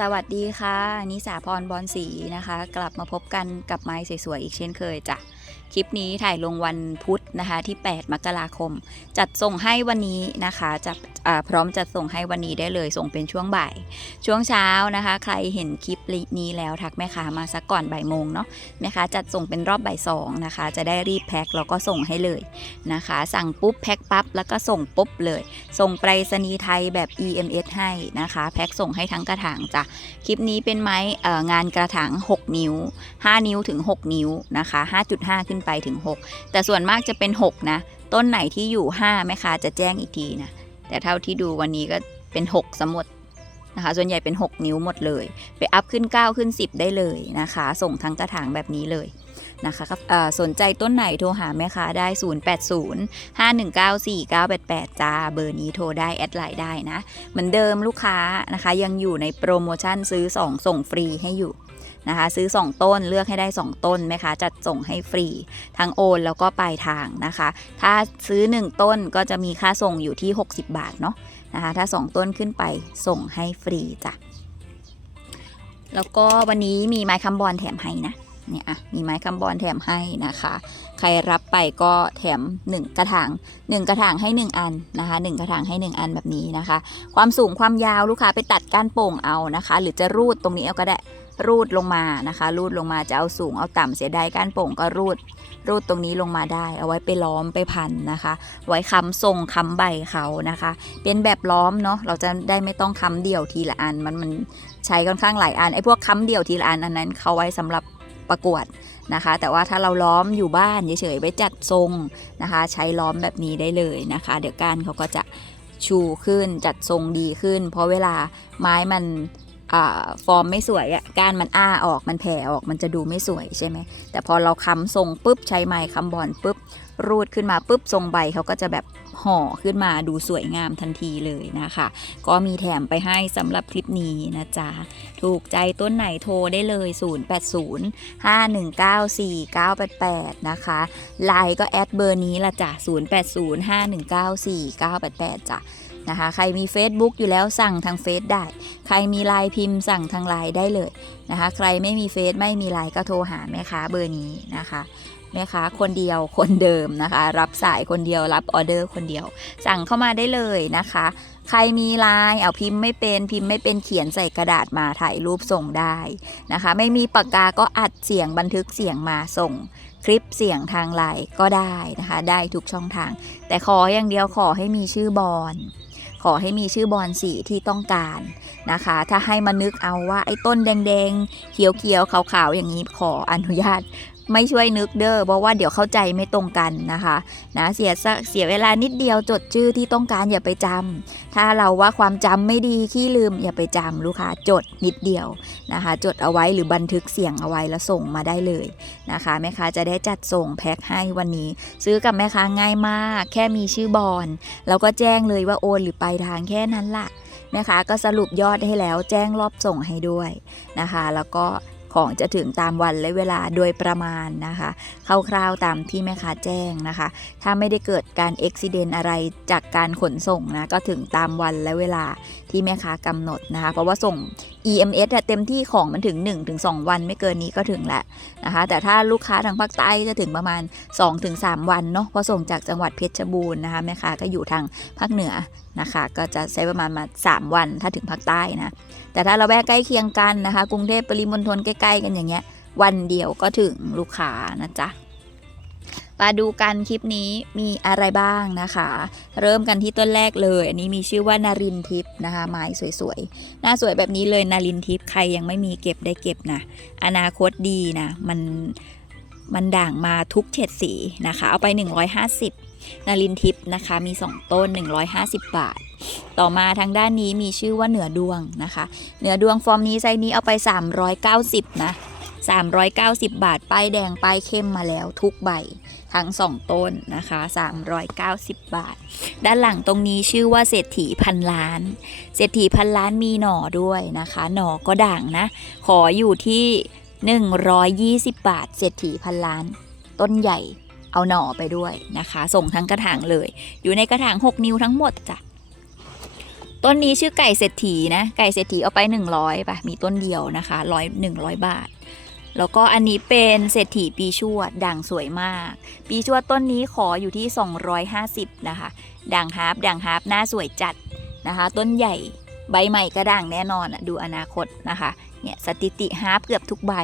สวัสดีค่ะนิสาพรบอลสีนะคะ กลับมาพบกันกับไม้สวยๆอีกเช่นเคยจ้ะ คลิปนี้ถ่ายลงวันพุธนะคะที่ 8 มกราคม จัดส่งให้วันนี้นะคะจะพร้อมจัดส่งให้วันนี้ได้เลยส่งเป็นช่วงบ่าย ช่วงเช้านะคะ ใครเห็นคลิปนี้แล้วทักแม่ค้ามาสักก่อนบ่ายโมงเนาะแม่ค้าจัดส่งเป็นรอบบ่ายสองนะคะ จะได้รีบแพ็คแล้วก็ส่งให้เลยนะคะ สั่งปุ๊บแพ็คปั๊บแล้วก็ส่งปุ๊บเลย ส่งไปรษณีย์ไทยแบบ EMS ให้นะคะ แพ็คส่งให้ทั้งกระถางจ้ะคลิปนี้เป็นไม้งานกระถาง 6 นิ้ว 5 นิ้วถึง 6 นิ้วนะคะ 5.5 ขึ้นไปถึง 6 แต่ส่วนมากจะเป็น 6 นะ ต้นไหนที่อยู่ 5แม่ค้าจะแจ้งอีกทีนะ แต่เท่าที่ดูวันนี้ก็เป็น 6สมดนะคะ ส่วนใหญ่เป็น 6 นิ้วหมดเลย ไปอัพขึ้น 9 ขึ้น 10 ได้เลยนะคะ ส่งทั้งกระถางแบบนี้เลยนะคะครับสนใจต้นไหนโทรหาแม่ค้าได้ 080 519 4988 จ้า เบอร์นี้โทรได้ แอดไลน์ได้นะ เหมือนเดิมลูกค้านะคะ ยังอยู่ในโปรโมชั่นซื้อ 2 ส่งฟรีให้อยู่ นะคะ ซื้อ 2 ต้นเลือกให้ได้ 2 ต้นไหมคะจัดส่งให้ฟรีทั้งโอนแล้วก็ปลายทางนะคะ ถ้าซื้อ 1 ต้นก็จะมีค่าส่งอยู่ที่ 60 บาทเนาะนะคะ ถ้า 2 ต้นขึ้นไปส่งให้ฟรีจ้ะแล้วก็วันนี้มีไม้คำบอลแถมให้นะเนี่ยอะมีไม้คำบอลแถมให้นะคะ ใครรับไปก็แถม 1 กระถาง 1 กระถางให้ 1 อันนะคะ 1 กระถางให้ 1 อันแบบนี้นะคะ ความสูงความยาวลูกค้าไปตัดก้านโป่งเอานะคะ หรือจะรูดตรงนี้เอาก็ได้ รูดลงมานะคะ รูดลงมาจะเอาสูงเอาต่ำเสียดายก้านโป่งก็รูด รูดตรงนี้ลงมาได้ เอาไว้ไปล้อมไปพันนะคะ ไว้ค้ำทรงค้ำใบเขานะคะ เป็นแบบล้อมเนาะเราจะได้ไม่ต้องค้ำเดี่ยวทีละอันมันมันใช้ค่อนข้างหลายอันไอ้พวกค้ำเดี่ยวทีละอันอันนั้นเขาไว้สำหรับประกวดนะคะ แต่ว่าถ้าเราล้อมอยู่บ้านเฉยๆไว้จัดทรงนะคะ ใช้ล้อมแบบนี้ได้เลยนะคะ เดี๋ยวก้านเขาก็จะชูขึ้นจัดทรงดีขึ้น เพราะเวลาไม้มัน ฟอร์มไม่สวยอะกานมันอ้าออกมันแผ่ออกมันจะดูไม่สวยใช่ไหมแต่พอเราค้ำทรงปุ๊บใช้ไม้ค้ำบอลปุ๊บรูดขึ้นมาปุ๊บทรงใบเขาก็จะแบบห่อขึ้นมาดูสวยงามทันทีเลยนะคะ ก็มีแถมไปให้สำหรับคลิปนี้นะจ๊ะ ถูกใจต้นไหนโทรได้เลย 080 519 4988 นะคะไลน์ก็แอดเบอร์นี้ละจ้ะ 080 519 4988 จ้ะ นะคะ ใครมี Facebook อยู่แล้วสั่งทางเฟซได้ ใครมีไลน์พิมพ์สั่งทางไลน์ได้เลยนะคะ ใครไม่มีเฟซไม่มีไลน์ก็โทรหาแม่ค้าเบอร์นี้นะคะแม่ค้าคนเดียวคนเดิมนะคะ รับสายคนเดียวรับออเดอร์คนเดียว สั่งเข้ามาได้เลยนะคะ ใครมีไลน์เอาพิมพ์ไม่เป็นพิมพ์ไม่เป็นเขียนใส่กระดาษมาถ่ายรูปส่งได้นะคะ ไม่มีปากกาก็อัดเสียงบันทึกเสียงมาส่ง คลิปเสียงทางไลน์ก็ได้นะคะ ได้ทุกช่องทาง แต่ขออย่างเดียวขอให้มีชื่อบอล ขอให้มีชื่อบอลสีที่ต้องการนะคะ ถ้าให้มานึกเอาว่าไอ้ต้นแดงๆ เขียวๆ ขาวๆ อย่างนี้ขออนุญาต ไม่ช่วยนึกเด้อเพราะว่าเดี๋ยวเข้าใจไม่ตรงกันนะคะนะเสียเสียเวลานิดเดียวจดชื่อที่ต้องการอย่าไปจำถ้าเราว่าความจำไม่ดีขี้ลืมอย่าไปจำลูกค้าจดนิดเดียวนะคะ จดเอาไว้หรือบันทึกเสียงเอาไว้แล้วส่งมาได้เลยนะคะแม่ค้าจะได้จัดส่งแพ็คให้วันนี้ ซื้อกับแม่ค้าง่ายมาก แค่มีชื่อบอลแล้วก็แจ้งเลยว่าโอนหรือไปลายทางแค่นั้นล่ะแม่ค้าก็สรุปยอดให้แล้วแจ้งรอบส่งให้ด้วยนะคะ แล้วก็ ของจะถึงตามวันและเวลาโดยประมาณนะคะคร่าวๆตามที่แม่ค้าแจ้งนะคะ ถ้าไม่ได้เกิดการอุบิเหตุอะไรจากการขนส่งนะก็ถึงตามวันและเวลา ที่แม่ค้ากำหนดนะคะ เพราะว่าส่ง EMS เต็มที่ของมันถึง 1-2 วันไม่เกินนี้ก็ถึงแหละนะคะ แต่ถ้าลูกค้าทางภาคใต้จะถึงประมาณ 2-3 วันเนาะเพราะส่งจากจังหวัดเพชรบูรณ์นะคะแม่ค้าก็อยู่ทางภาคเหนือนะคะ ก็จะใช้ประมาณมา 3 วันถ้าถึงภาคใต้นะ แต่ถ้าเราแวกใกล้เคียงกันนะคะ กรุงเทพปริมณฑลใกล้ๆกันอย่างเงี้ยวันเดียวก็ถึงลูกค้านะจ๊ะ มาดูกันคลิปนี้มีอะไรบ้างนะคะ เริ่มกันที่ต้นแรกเลย อันนี้มีชื่อว่านารินทิพย์นะคะไม้สวยๆหน้าสวยแบบนี้เลยนารินทิพย์ใครยังไม่มีเก็บได้เก็บนะอนาคตดีนะมันมันด่างมาทุกเฉดสีนะคะ เอาไป 150 นารินทิพย์นะคะ มี 2 ต้น 150 บาท ต่อมาทางด้านนี้มีชื่อว่าเหนือดวงนะคะ เหนือดวงฟอร์มนี้ไซส์นี้เอาไป 390 นะ 390 บาท ป้ายแดง ป้ายเข้มมาแล้วทุกใบ ทั้ง 2 ต้นนะคะ 390 บาท ด้านหลังตรงนี้ชื่อว่าเศรษฐีพันล้าน เศรษฐีพันล้านมีหน่อด้วยนะคะ หน่อก็ด่างนะ ขออยู่ที่ 120 บาท เศรษฐีพันล้าน ต้นใหญ่เอาหน่อไปด้วยนะคะ ส่งทั้งกระถางเลย อยู่ในกระถาง 6 นิ้วทั้งหมดจ้ะต้นนี้ชื่อไก่เศรษฐีนะ ไก่เศรษฐีเอาไป 100ป่ะ มีต้นเดียวนะคะร้อยหนึ่งร้อยบาท แล้วก็อันนี้เป็นเศรษฐีปีชวดด่างสวยมาก ปีชวดต้นนี้ขออยู่ที่ 250 นะคะ ด่างฮาร์ปด่างฮาร์ปหน้าสวยจัดนะคะ ต้นใหญ่ใบใหม่กระด่างแน่นอนดูอนาคตนะคะเนี่ยสถิติฮาร์ปเกือบทุกใบ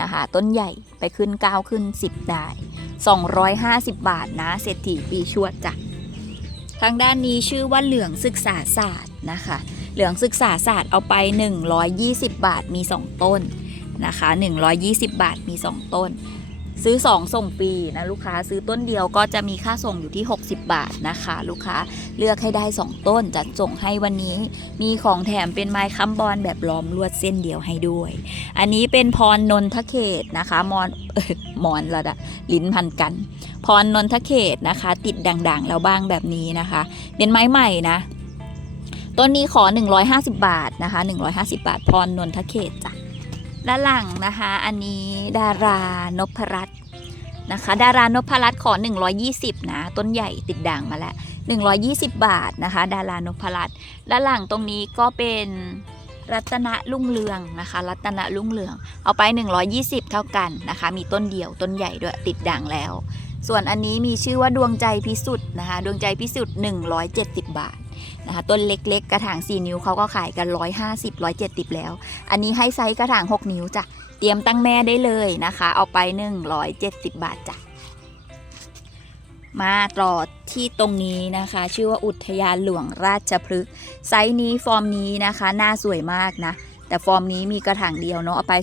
นะคะ ต้นใหญ่ไปขึ้น 9 ขึ้น 10 ได้ 250 บาทนะเศรษฐีปีชวดจ้ะทางด้านนี้ชื่อว่าเหลืองศึกษาศาสตร์นะคะ เหลืองศึกษาศาสตร์เอาไป 120 บาทมี 2 ต้น นะคะ 120 บาทมี 2 ต้น ซื้อ 2 ส่งฟรีนะลูกค้าซื้อต้นเดียวก็จะมีค่าส่งอยู่ที่ 60 บาทนะคะ ลูกค้าเลือกให้ได้ 2 ต้นจัดส่งให้วันนี้ มีของแถมเป็นไม้ค้ำบอลแบบล้อมลวดเส้นเดียวให้ด้วย อันนี้เป็นพรนนทเขตนะคะมอนเอมอนละดะลิ้นพันกัน พรนนทเขตนะคะ ติดด่างๆแล้วบ้างแบบนี้นะคะ เป็นไม้ใหม่นะต้นนี้ขอ 150 บาทนะคะ 150 บาท พรนนทเขตจ้ะ ด้านหลังนะคะ อันนี้ดารานพรัตน์นะคะ ดารานพรัตน์ขอ 120 นะ ต้นใหญ่ติดด่างมาแล้ว 120 บาทนะคะ ดารานพรัตน์ด้านหลังตรงนี้ก็เป็นรัตนรุ่งเรืองนะคะ รัตนรุ่งเรือง เอาไป 120 เท่ากันนะคะ มีต้นเดียวต้นใหญ่ด้วยติดด่างแล้ว ส่วนอันนี้มีชื่อว่าดวงใจพิสุทธิ์นะคะ ดวงใจพิสุทธิ์170 บาท นะคะต้นเล็กๆ กระถาง 4 นิ้วเขาก็ขายกัน 150 170 แล้ว อันนี้ให้ไซส์กระถาง 6 นิ้วจ้ะ เตรียมตั้งแม่ได้เลยนะคะ เอาไป 170 บาทจ้ะ มาต่อที่ตรงนี้นะคะ ชื่อว่าอุทยานหลวงราชพฤกษ์ไซส์นี้ฟอร์มนี้นะคะ หน้าสวยมากนะ แต่ฟอร์มนี้มีกระถางเดียวเนาะเอาไป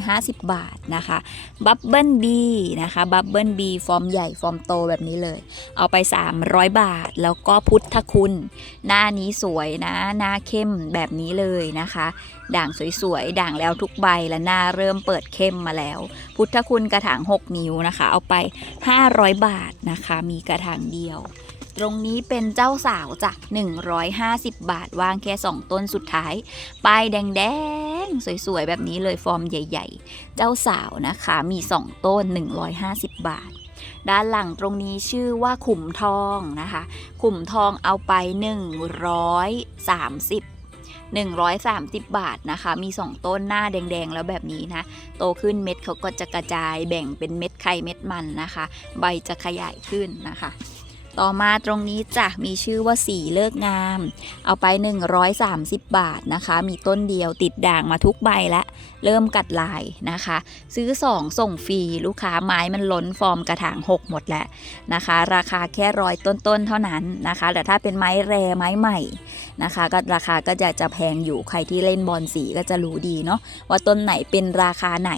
250 บาทนะคะบับเบิลบีนะคะบับเบิลบีฟอร์มใหญ่ฟอร์มโตแบบนี้เลย เอาไป 300 บาท แล้วก็พุทธคุณ หน้านี้สวยนะ หน้าเข้มแบบนี้เลยนะคะ ด่างสวยๆ ด่างแล้วทุกใบและหน้าเริ่มเปิดเข้มมาแล้ว พุทธคุณกระถาง 6 นิ้วนะคะ เอาไป 500 บาทนะคะ มีกระถางเดียว ตรงนี้เป็นเจ้าสาวจ้ะ150 บาทวางแค่ 2 ต้นสุดท้ายป้ายแดงๆ สวยๆ แบบนี้เลยฟอร์มใหญ่ ๆ เจ้าสาวนะคะมี 2 ต้น 150 บาท ด้านหลังตรงนี้ชื่อว่าขุมทองนะคะ ขุมทองเอาไป 130 130 บาทนะคะ มี 2 ต้นหน้าแดง ๆ แล้วแบบนี้นะ โตขึ้นเม็ดเขาก็จะกระจายแบ่งเป็นเม็ดไข่เม็ดมันนะคะ ใบจะขยายขึ้นนะคะ ต่อมาตรงนี้จ้ะมีชื่อว่าสีเลิกงาม เอาไป 130 บาทนะคะ มีต้นเดียวติดด่างมาทุกใบแล้วเริ่มกัดลายนะคะ ซื้อ 2 ส่งฟรีลูกค้าไม้มันล้นฟอร์มกระถาง 6 หมดแล้วนะคะ ราคาแค่ร้อยต้นๆเท่านั้นนะคะ แต่ถ้าเป็นไม้แรไม้ใหม่นะคะ ก็ราคาก็จะจะแพงอยู่ใครที่เล่นบอลสีก็จะรู้ดีเนาะว่าต้นไหนเป็นราคาไหน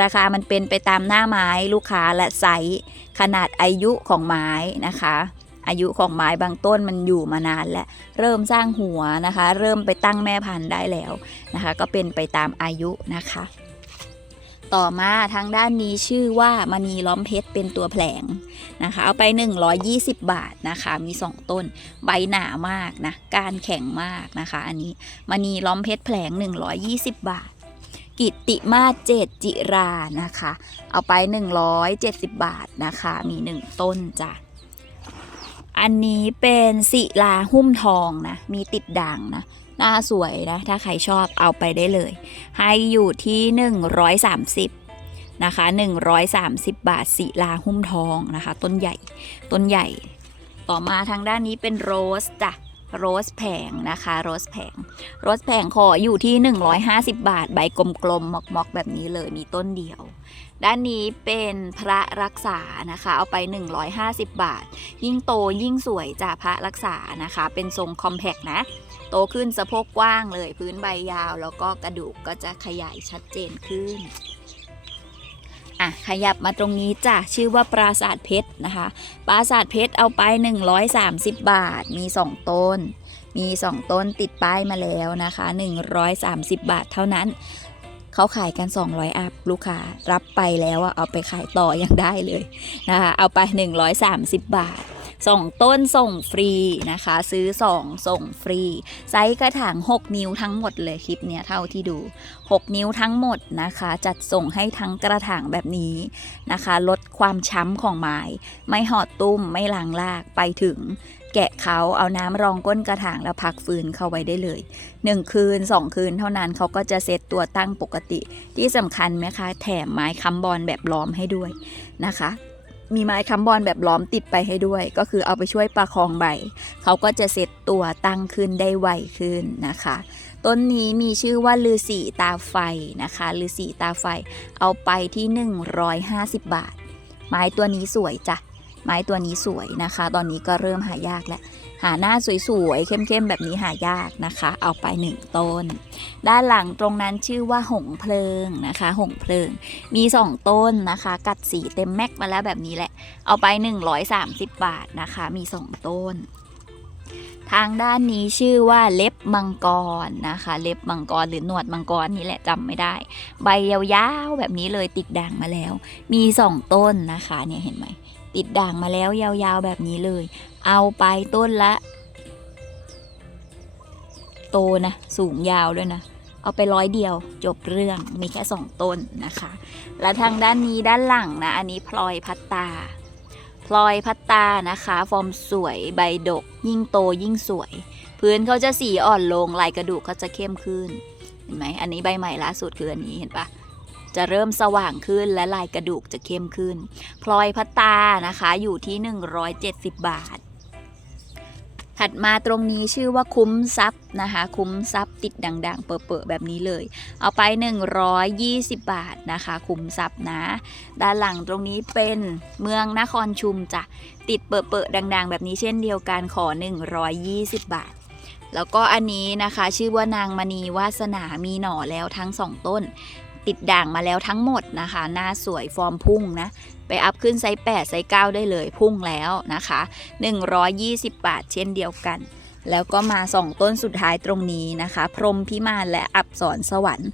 ราคามันเป็นไปตามหน้าไม้ลูกค้าและไซส์ขนาดอายุของไม้นะคะ อายุของไม้บางต้นมันอยู่มานานแล้วเริ่มสร้างหัวนะคะ เริ่มไปตั้งแม่พันธุ์ได้แล้วนะคะ ก็เป็นไปตามอายุนะคะ ต่อมาทางด้านนี้ชื่อว่ามณีล้อมเพชรเป็นตัวแผลงนะคะ เอาไป 120 บาทนะคะ มี 2 ต้น ใบหนามากนะการแข็งมากนะคะ อันนี้มณีล้อมเพชรแผลง 120 บาทกิตติมาเจตจิรานะคะ เอาไป 170 บาทนะคะ มี 1 ต้นจ้ะ อันนี้เป็นศิลาหุ้มทองนะ มีติดด่างนะ หน้าสวยนะ ถ้าใครชอบเอาไปได้เลย ให้อยู่ที่ 130 นะคะ 130 บาทศิลาหุ้มทองนะคะ ต้นใหญ่ ต้นใหญ่ ต่อมาทางด้านนี้เป็นโรสจ้ะโรสแผงนะคะ โรสแผง โรสแผงขออยู่ที่ 150 บาท ใบกลมๆมอกๆ แบบนี้เลยมีต้นเดียว ด้านนี้เป็นพระรักษานะคะ เอาไป 150 บาท ยิ่งโตยิ่งสวยจ้ะพระรักษานะคะ เป็นทรงคอมแพกนะ โตขึ้นสะโพกกว้างเลยพื้นใบยาว แล้วก็กระดูกก็จะขยายชัดเจนขึ้นอะขยับมาตรงนี้จ้ะชื่อว่าปราสาทเพชรนะคะ ปราสาทเพชรเอาไป 130 บาท มี 2 ต้น มี 2 ต้นติดป้ายมาแล้วนะคะ 130 บาทเท่านั้น เขาขายกัน 200 อัพลูกค้ารับไปแล้วอะเอาไปขายต่อยังได้เลยนะคะ เอาไป 130 บาทสองต้นส่งฟรีนะคะ ซื้อ 2 ส่งฟรี ไซส์กระถาง 6 นิ้วทั้งหมดเลยคลิปเนี้ยเท่าที่ดู 6 นิ้วทั้งหมดนะคะ จัดส่งให้ทั้งกระถางแบบนี้นะคะ ลดความช้ำของไม้ ไม่หอดตุ้มไม่ลางลากไปถึง แกะเขาเอาน้ำรองก้นกระถางแล้วพักฟื้นเข้าไว้ได้เลย 1 คืน 2 คืนเท่านั้นเขาก็จะเซตตัวตั้งปกติ ที่สำคัญไหมคะ แถมไม้ค้ำบอลแบบล้อมให้ด้วยนะคะมีไม้ค้ำบอลแบบล้อมติดไปให้ด้วย ก็คือเอาไปช่วยประคองใบ เขาก็จะเซตตัวตั้งขึ้นได้ไวขึ้นนะคะ ต้นนี้มีชื่อว่าลือสีตาไฟนะคะลือสีตาไฟ เอาไปที่ 150 บาท ไม้ตัวนี้สวยจ้ะ ไม้ตัวนี้สวยนะคะ ตอนนี้ก็เริ่มหายากแล้ว หาหน้าสวยๆเข้มๆ แบบนี้หายากนะคะ เอาไป1ต้น ด้านหลังตรงนั้นชื่อว่าหงเพลิงนะคะ หงเพลิง มี2ต้นนะคะ กัดสีเต็มแม็กมาแล้วแบบนี้แหละ เอาไป 130 บาทนะคะ มี2ต้นทางด้านนี้ชื่อว่าเล็บมังกรนะคะ เล็บมังกรหรือหนวดมังกรนี่แหละจำไม่ได้ ใบยาวๆแบบนี้เลยติดด่างมาแล้ว มี 2 ต้นนะคะเนี่ยเห็นไหม ติดด่างมาแล้วยาวๆแบบนี้เลย เอาไปต้นละ โตนะ สูงยาวด้วยนะ เอาไปร้อยเดียวจบเรื่องมีแค่สองต้นนะคะ และทางด้านนี้ด้านหลังนะ อันนี้พลอยพัตตาพลอยพัตตานะคะ ฟอร์มสวยใบดก ยิ่งโตยิ่งสวย พื้นเขาจะสีอ่อนลงลายกระดูกเขาจะเข้มขึ้นเห็นไหมอันนี้ใบใหม่ล่าสุดคืออันนี้เห็นปะ จะเริ่มสว่างขึ้นและลายกระดูกจะเข้มขึ้น พลอยพัตตานะคะอยู่ที่ 170 บาท ถัดมาตรงนี้ชื่อว่าคุ้มทรัพย์นะคะ คุ้มทรัพย์ติดดังๆ เปิดๆแบบนี้เลย เอาไป 120 บาทนะคะ คุ้มทรัพย์นะ ด้านหลังตรงนี้เป็นเมืองนครชุมจ้ะติดเปิดๆดังๆ แบบนี้เช่นเดียวกันขอ 120 บาทแล้วก็อันนี้นะคะชื่อว่านางมณีวาสนามีหน่อแล้วทั้งสองต้น ติดด่างมาแล้วทั้งหมดนะคะ หน้าสวยฟอร์มพุ่งนะ ไปอัพขึ้นไซส์8ไซส์9ได้เลยพุ่งแล้วนะคะ 120 บาทเช่นเดียวกัน แล้วก็มา 2 ต้นสุดท้ายตรงนี้นะคะ พรหมพิมานและอับสรสวรรค์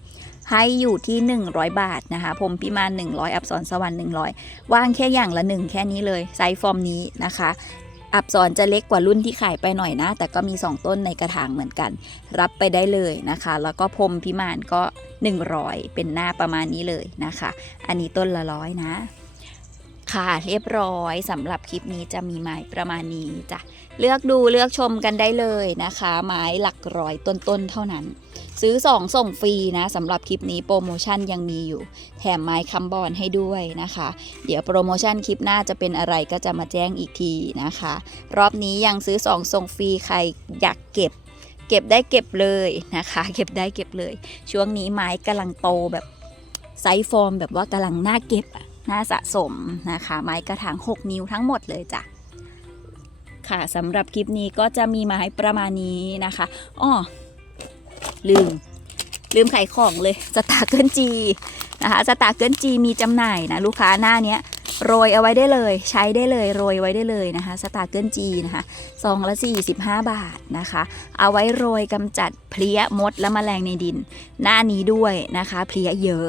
ให้อยู่ที่ 100 บาทนะคะพรหมพิมาน100 อับสรสวรรค์100 ว่างแค่อย่างละ 1 แค่นี้เลยไซส์ฟอร์มนี้นะคะ อับสรจะเล็กกว่ารุ่นที่ขายไปหน่อยนะ แต่ก็มี 2 ต้นในกระถางเหมือนกัน รับไปได้เลยนะคะ แล้วก็พรมพิมานก็ 100 เป็นหน้าประมาณนี้เลยนะคะ อันนี้ต้นละร้อยนะ ค่ะเรียบร้อยสำหรับคลิปนี้จะมีไม้ประมาณนี้จ้ะ เลือกดูเลือกชมกันได้เลยนะคะ ไม้หลักร้อยต้นๆเท่านั้น ซื้อ 2 ส่งฟรีนะสำหรับคลิปนี้โปรโมชั่นยังมีอยู่ แถมไม้คำบอลให้ด้วยนะคะ เดี๋ยวโปรโมชั่นคลิปหน้าจะเป็นอะไรก็จะมาแจ้งอีกทีนะคะ รอบนี้ยังซื้อ 2 ส่งฟรีใครอยากเก็บ เก็บได้เก็บเลยนะคะ เก็บได้เก็บเลย ช่วงนี้ไม้กำลังโตแบบไซส์ฟอร์มแบบว่ากำลังน่าเก็บน่าสะสมนะคะ ไม้กระถาง 6 นิ้วทั้งหมดเลยจ้ะ ค่ะสำหรับคลิปนี้ก็จะมีไม้ประมาณนี้นะคะอ้อลืม ลืมขายของเลยสตาร์เกิลจีนะคะสตาร์เกิลจีมีจำหน่ายนะลูกค้าหน้าเนี้ยโรยเอาไว้ได้เลย ใช้ได้เลยโรยไว้ได้เลยนะคะสตาร์เกิลจีนะคะซองละ 45 บาทนะคะ เอาไว้โรยกำจัดเพลี้ยมดและแมลงในดิน หน้านี้ด้วยนะคะ เพลี้ยเยอะ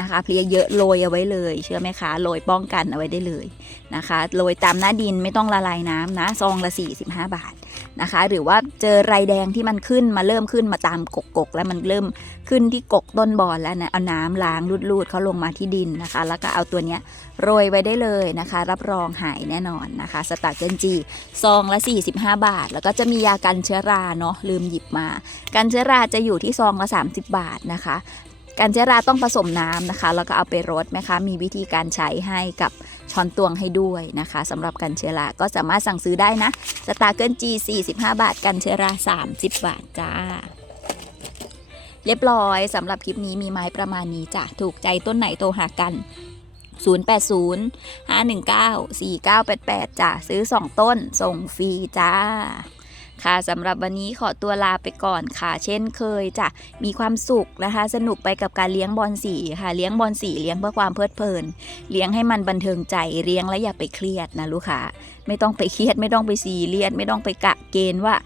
นะคะเพลียเยอะโรยเอาไว้เลย เชื่อไหมคะโรยป้องกันเอาไว้ได้เลยนะคะโรยตามหน้าดินไม่ต้องละลายน้ำนะซองละ45 บาทนะคะ หรือว่าเจอไรแดงที่มันขึ้นมาเริ่มขึ้นมาตามกกกๆแล้วมันเริ่มขึ้นที่กกต้นบอนแล้วนะเอาน้ำล้างรูดๆเขาลงมาที่ดินนะคะ แล้วก็เอาตัวเนี้ยโรยไว้ได้เลยนะคะ รับรองหายแน่นอนนะคะสตาร์เกิลจีซองละ 45 บาท แล้วก็จะมียากันเชื้อราเนาะลืมหยิบมา กันเชื้อราจะอยู่ที่ซองละ 30 บาทนะคะ กันเชื้อราต้องผสมน้ำนะคะ แล้วก็เอาไปรดนะคะ มีวิธีการใช้ให้กับช้อนตวงให้ด้วยนะคะสำหรับกันเชื้อราก็สามารถสั่งซื้อได้นะสตาร์เกิลจี45 บาท กันเชื้อรา30 บาทจ้า เรียบร้อยสำหรับคลิปนี้มีไม้ประมาณนี้จ้ะถูกใจต้นไหนโทรหากัน080 519 4988จ้ะซื้อ 2 ต้นส่งฟรีจ้า ค่ะสำหรับวันนี้ขอตัวลาไปก่อนค่ะ เช่นเคยจ้ะมีความสุขนะคะ สนุกไปกับการเลี้ยงบอลสีค่ะเลี้ยงบอลสีเลี้ยงเพื่อความเพลิดเพลิน เลี้ยงให้มันบันเทิงใจเลี้ยงแล้วอย่าไปเครียดนะลูกค้าไม่ต้องไปเครียดไม่ต้องไปซีเรียสไม่ต้องไปกะเกณฑ์ว่า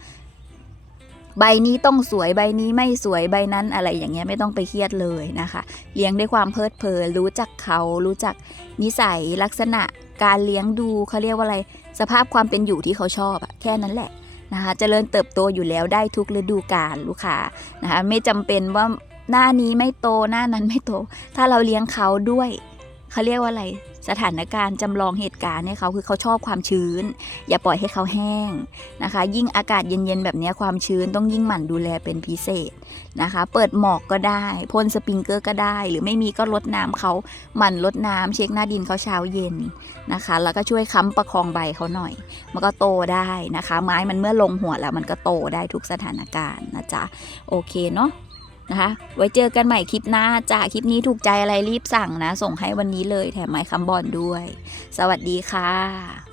ใบนี้ต้องสวยใบนี้ไม่สวยใบนั้นอะไรอย่างเงี้ยไม่ต้องไปเครียดเลยนะคะ เลี้ยงด้วยความเพลิดเพลินรู้จักเขา รู้จักนิสัยลักษณะการเลี้ยงดูเขาเรียกว่าอะไร สภาพความเป็นอยู่ที่เขาชอบอะแค่นั้นแหละ นะคะเจริญเติบโตอยู่แล้วได้ทุกฤดูกาลลูกค้านะคะไม่จำเป็นว่าหน้านี้ไม่โตหน้านั้นไม่โต ถ้าเราเลี้ยงเขาด้วย เขาเรียกว่าอะไรสถานการณ์จำลองเหตุการณ์ให้เขาคือเขาชอบความชื้น อย่าปล่อยให้เขาแห้งนะคะ ยิ่งอากาศเย็นๆแบบนี้ความชื้นต้องยิ่งหมั่นดูแลเป็นพิเศษนะคะ เปิดหมอกก็ได้พ่นสปริงเกอร์ก็ได้ หรือไม่มีก็ลดน้ำเขาหมั่นลดน้ำเช็คหน้าดินเขาเช้าเย็นนะคะ แล้วก็ช่วยค้ำประคองใบเขาหน่อย มันก็โตได้นะคะ ไม้มันเมื่อลงหัวแล้วมันก็โตได้ทุกสถานการณ์นะจ๊ะโอเคเนาะ นะคะ ไว้เจอกันใหม่คลิปหน้าจ้ะคลิปนี้ถูกใจอะไรรีบสั่งนะ ส่งให้วันนี้เลยแถมไม้คำบอลด้วย สวัสดีค่ะ